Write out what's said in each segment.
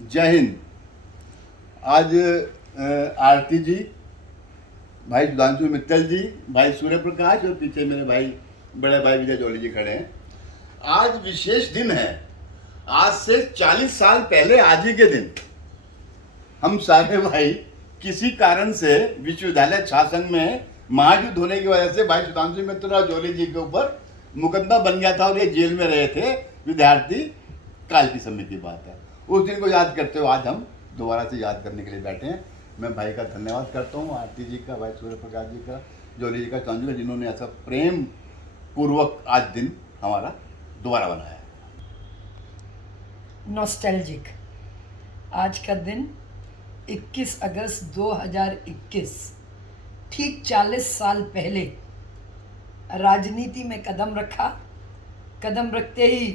जय हिंद। आज आरती जी, भाई सुधांशु मित्तल जी, भाई सूर्य प्रकाश और पीछे मेरे भाई बड़े भाई विजय जौली जी खड़े हैं। आज विशेष दिन है। आज से 40 साल पहले आज ही के दिन हम सारे भाई किसी कारण से विश्वविद्यालय छात्र संघ में महायुद्ध होने की वजह से भाई सुधांशु मित्तल और जौली जी के ऊपर मुकदमा बन गया था और ये जेल में रहे थे विद्यार्थी। काल की समय की बात है। उस दिन को याद करते हुए आज हम दोबारा से याद करने के लिए बैठे हैं। मैं भाई का धन्यवाद करता हूँ, आरती जी का, भाई सूर्य प्रकाश जी का, जौली जी का, चांदू का, जिन्होंने ऐसा प्रेम पूर्वक आज दिन हमारा दोबारा बनाया है। नॉस्टैल्जिक। आज का दिन 21 अगस्त 2021, ठीक 40 साल पहले राजनीति में कदम रखा। कदम रखते ही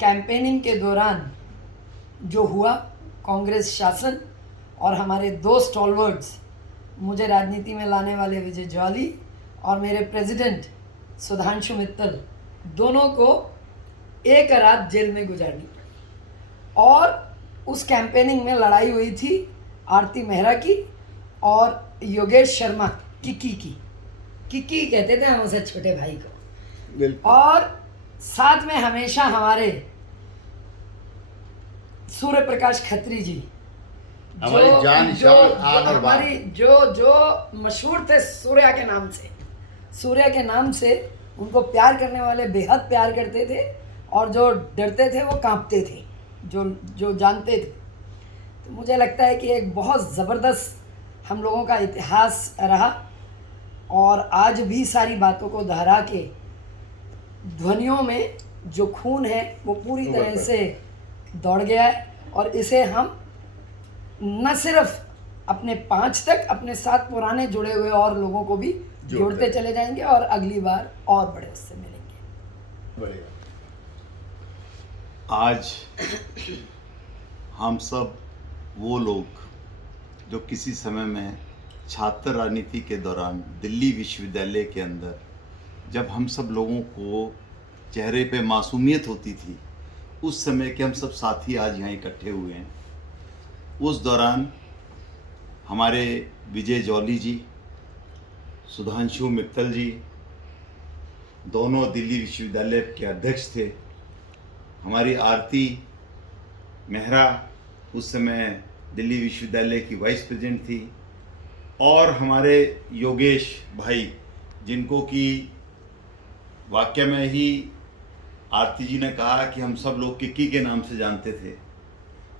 कैंपेनिंग के दौरान जो हुआ, कांग्रेस शासन और हमारे दो स्टॉलवर्ड्स, मुझे राजनीति में लाने वाले विजय जौली और मेरे प्रेसिडेंट सुधांशु मित्तल, दोनों को एक रात जेल में गुजारनी पड़ी। और उस कैंपेनिंग में लड़ाई हुई थी आरती मेहरा की और योगेश शर्मा किकी की। किकी कहते थे हम उसे, छोटे भाई को। और साथ में हमेशा हमारे सूर्य प्रकाश खत्री जी, हमारी जान, शान, आन और बान। हमारी जो मशहूर थे सूर्या के नाम से। सूर्या के नाम से उनको प्यार करने वाले बेहद प्यार करते थे और जो डरते थे वो कांपते थे, जो जानते थे। तो मुझे लगता है कि एक बहुत ज़बरदस्त हम लोगों का इतिहास रहा और आज भी सारी बातों को दोहरा के ध्वनियों में जो खून है वो पूरी तरह से दौड़ गया है। और इसे हम न सिर्फ अपने 5 तक, अपने साथ पुराने जुड़े हुए और लोगों को भी जोड़ते चले जाएंगे और अगली बार और बड़े उससे मिलेंगे। आज हम सब वो लोग जो किसी समय में छात्र राजनीति के दौरान दिल्ली विश्वविद्यालय के अंदर जब हम सब लोगों को चेहरे पे मासूमियत होती थी, उस समय के हम सब साथी आज यहाँ इकट्ठे हुए हैं। उस दौरान हमारे विजय जौली जी, सुधांशु मित्तल जी, दोनों दिल्ली विश्वविद्यालय के अध्यक्ष थे। हमारी आरती मेहरा उस समय दिल्ली विश्वविद्यालय की वाइस प्रेसिडेंट थी। और हमारे योगेश भाई, जिनको कि वाक्य में ही आरती जी ने कहा कि हम सब लोग किक्की के नाम से जानते थे,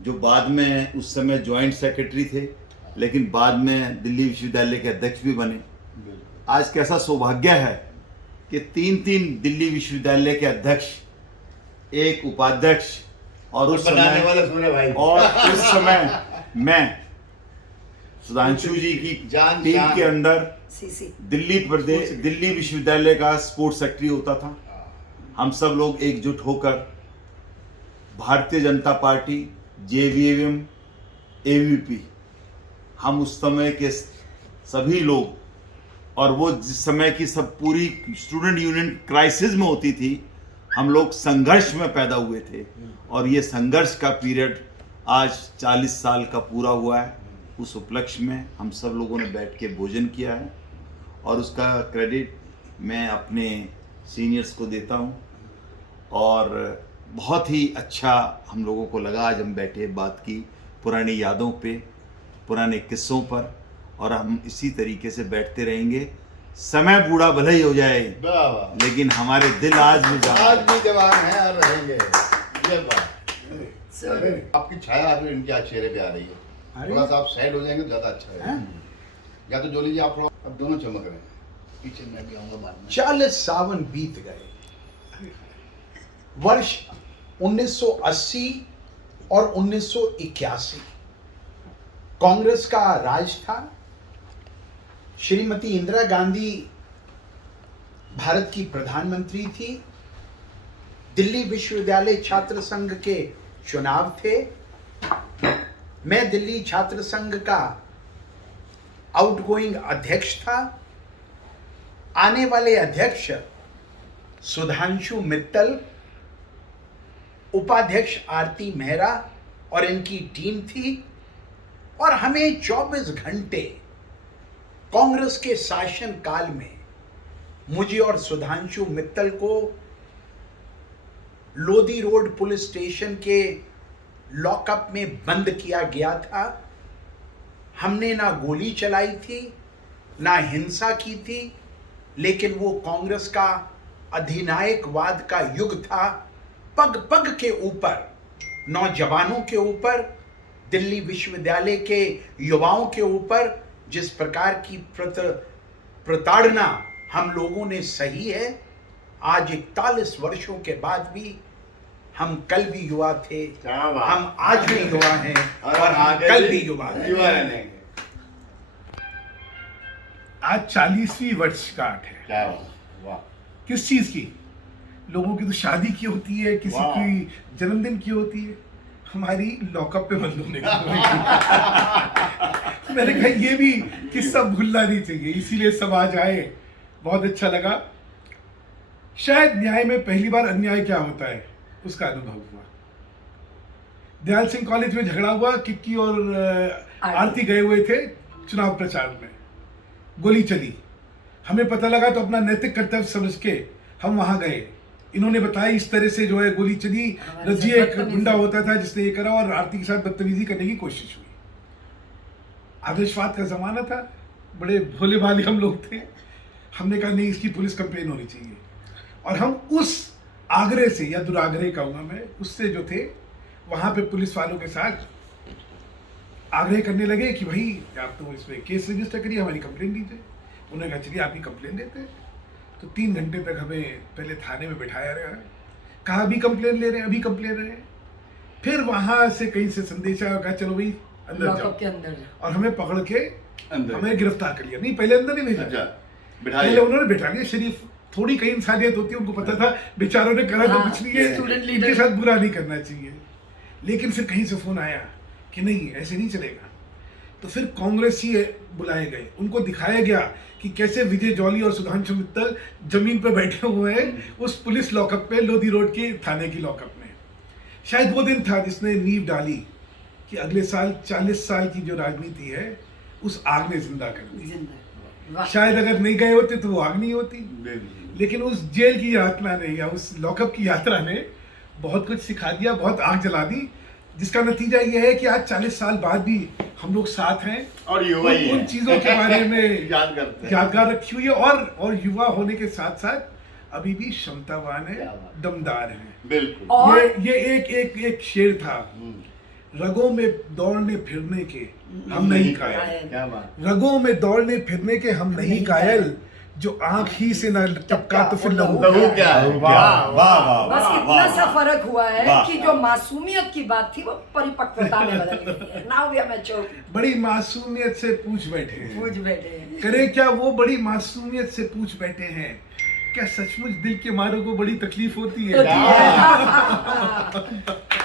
जो बाद में उस समय जॉइंट सेक्रेटरी थे, लेकिन बाद में दिल्ली विश्वविद्यालय के अध्यक्ष भी बने। आज कैसा सौभाग्य है कि 3 दिल्ली विश्वविद्यालय के अध्यक्ष, एक उपाध्यक्ष और उस समय मैं सुधांशु जी की टीम के अंदर दिल्ली विश्वविद्यालय का स्पोर्ट्स सेक्रेटरी होता था। हम सब लोग एकजुट होकर Bharatiya Janata party, JVM, AVP, हम उस समय के सभी लोग, और वो जिस समय की सब पूरी स्टूडेंट यूनियन क्राइसिस में होती थी, हम लोग संघर्ष में पैदा हुए थे। और ये संघर्ष का पीरियड आज 40 साल का पूरा हुआ है। उस उपलक्ष्य में हम सब लोगों ने बैठ के भोजन किया है और उसका क्रेडिट मैं अपने सीनियर्स को देता हूँ। और बहुत ही अच्छा हम लोगों को लगा आज हम बैठे बात की पुरानी यादों पे, पुराने किस्सों पर, और हम इसी तरीके से बैठते रहेंगे। समय बूढ़ा भले ही हो जाए, लेकिन हमारे दिल आज भी जवान हैं और रहेंगे। ये बात आपकी छाया आज इनके आज चेहरे पे आ रही है। थोड़ा सा आप साइड हो जाएंगे तो ज़्यादा अच्छा है। या तो जौली जी आप थोड़ा, अब दोनों चमक रहे हैं। पीछे मैं भी आऊँगा बाद में। 40 सावन बीत गए। वर्ष 1980 और 1981 कांग्रेस का राज था। श्रीमती इंदिरा गांधी भारत की प्रधानमंत्री थी। दिल्ली विश्वविद्यालय छात्र संघ के चुनाव थे। मैं दिल्ली छात्र संघ का आउटगोइंग अध्यक्ष था। आने वाले अध्यक्ष सुधांशु मित्तल, उपाध्यक्ष आरती मेहरा और इनकी टीम थी, और हमें 24 घंटे कांग्रेस के शासन काल में मुझे और सुधांशु मित्तल को लोधी रोड पुलिस स्टेशन के लॉकअप में बंद किया गया था। हमने ना गोली चलाई थी, ना हिंसा की थी, लेकिन वो कांग्रेस का अधिनायकवाद का युग था। पग पग के ऊपर, नौजवानों के ऊपर, दिल्ली विश्वविद्यालय के युवाओं के ऊपर जिस प्रकार की प्रताड़ना हम लोगों ने सही है, आज 41 वर्षों के बाद भी हम कल भी युवा थे, क्या बात। हम आज भी युवा हैं और हम आगे कल भी युवा हैं। युवा रहेंगे। आज 40वीं वर्षगांठ है। क्या बात, वाह। किस चीज की? लोगों की तो शादी की होती है, किसी वाह। की जन्मदिन की होती है, हमारी लॉकअप पे बंद होने की। मैंने कहा ये भी किस्सा भूलना नहीं चाहिए, इसीलिए सब आज आए। बहुत अच्छा लगा। शायद न्याय में पहली बार अन्याय क्या होता है उसका अनुभव हुआ। दयाल सिंह कॉलेज में झगड़ा हुआ, किक्की और आरती गए हुए थे चुनाव प्रचार में, गोली चली। हमें पता लगा तो अपना नैतिक कर्तव्य समझ के हम वहां गए। इन्होंने बताया इस तरह से जो है गोली चली, रजी एक गुंडा होता था जिसने ये करा और आरती के साथ बदतमीजी करने की कोशिश हुई। आदेशवाद का जमाना था, बड़े भोले भाले हम लोग थे। हमने कहा नहीं, इसकी पुलिस कंप्लेन होनी चाहिए। और हम उस आग्रह से, या दुराग्रह कहूँगा मैं, उससे जो थे वहाँ पे पुलिस वालों के साथ आग्रह करने लगे कि भाई आप तो इसमें केस रजिस्टर करिए, हमारी कंप्लेन दीजिए। उन्होंने कहा चलिए आपकी कंप्लेन देते हैं। तो 3 घंटे तक हमें पहले थाने में बिठाया गया, कहा अभी कंप्लेन ले रहे हैं, अभी कंप्लेन रहे हैं। फिर वहाँ से कहीं से संदेश आया, कहा चलो भाई अंदर जाओ, लॉकअप के अंदर जाओ। और हमें पकड़ के अंदर। हमें गिरफ्तार कर लिया। नहीं, पहले अंदर नहीं भेजा, अच्छा, पहले बिठाइए। उन्होंने बिठा लिया। शरीफ थोड़ी कहीं इंसानियत होती है, उनको पता था बेचारों ने करा तो हाँ, कुछ नहीं है, स्टूडेंट लीडर। इनके साथ बुरा नहीं करना चाहिए। लेकिन फिर कहीं से फोन आया कि नहीं ऐसे नहीं चलेगा। तो फिर कांग्रेस ही बुलाए गए, उनको दिखाया गया कि कैसे विजय जौली और सुधांशु मित्तल जमीन पर बैठे हुए हैं उस पुलिस लॉकअप पे, लोधी रोड के थाने की लॉकअप में। शायद वो दिन था जिसने नींव डाली कि अगले साल 40 साल की जो राजनीति है उस आग ने जिंदा कर दी। जिंदा। वाह। शायद अगर नहीं गए होते तो वो आग नहीं होती, बिल्कुल। लेकिन उस जेल की यात्रा ने या उस लॉकअप की यात्रा ने बहुत कुछ सिखा दिया, बहुत आग जला दी, जिसका नतीजा ये है कि आज 40 साल बाद भी हम लोग साथ हैं और युवा ही उन हैं। चीजों के बारे में याद करते हैं। यादगार रखी हुई है। और युवा होने के साथ साथ अभी भी क्षमतावान है, क्या बात। दमदार है। बिल्कुल। और ये एक शेर था, हम्म। रगों में दौड़ने फिरने के हम नहीं कायल, क्या बात। रगों में दौड़ने फिरने के हम नहीं कायल, जो आंख ही से न टपका तो फिर लहू लहू क्या है? वाह वाह वाह बस वाह, इतना वाह, सा वाह। फर्क हुआ है वाह। कि जो मासूमियत की बात थी वो परिपक्वता में बदल गई है। Now we are mature. बड़ी मासूमियत से पूछ बैठे हैं, पूछ बैठे हैं। करे क्या वो बड़ी मासूमियत से पूछ बैठे हैं, क्या सचमुच दिल के मारों को बड़ी तकलीफ होती है? होती है।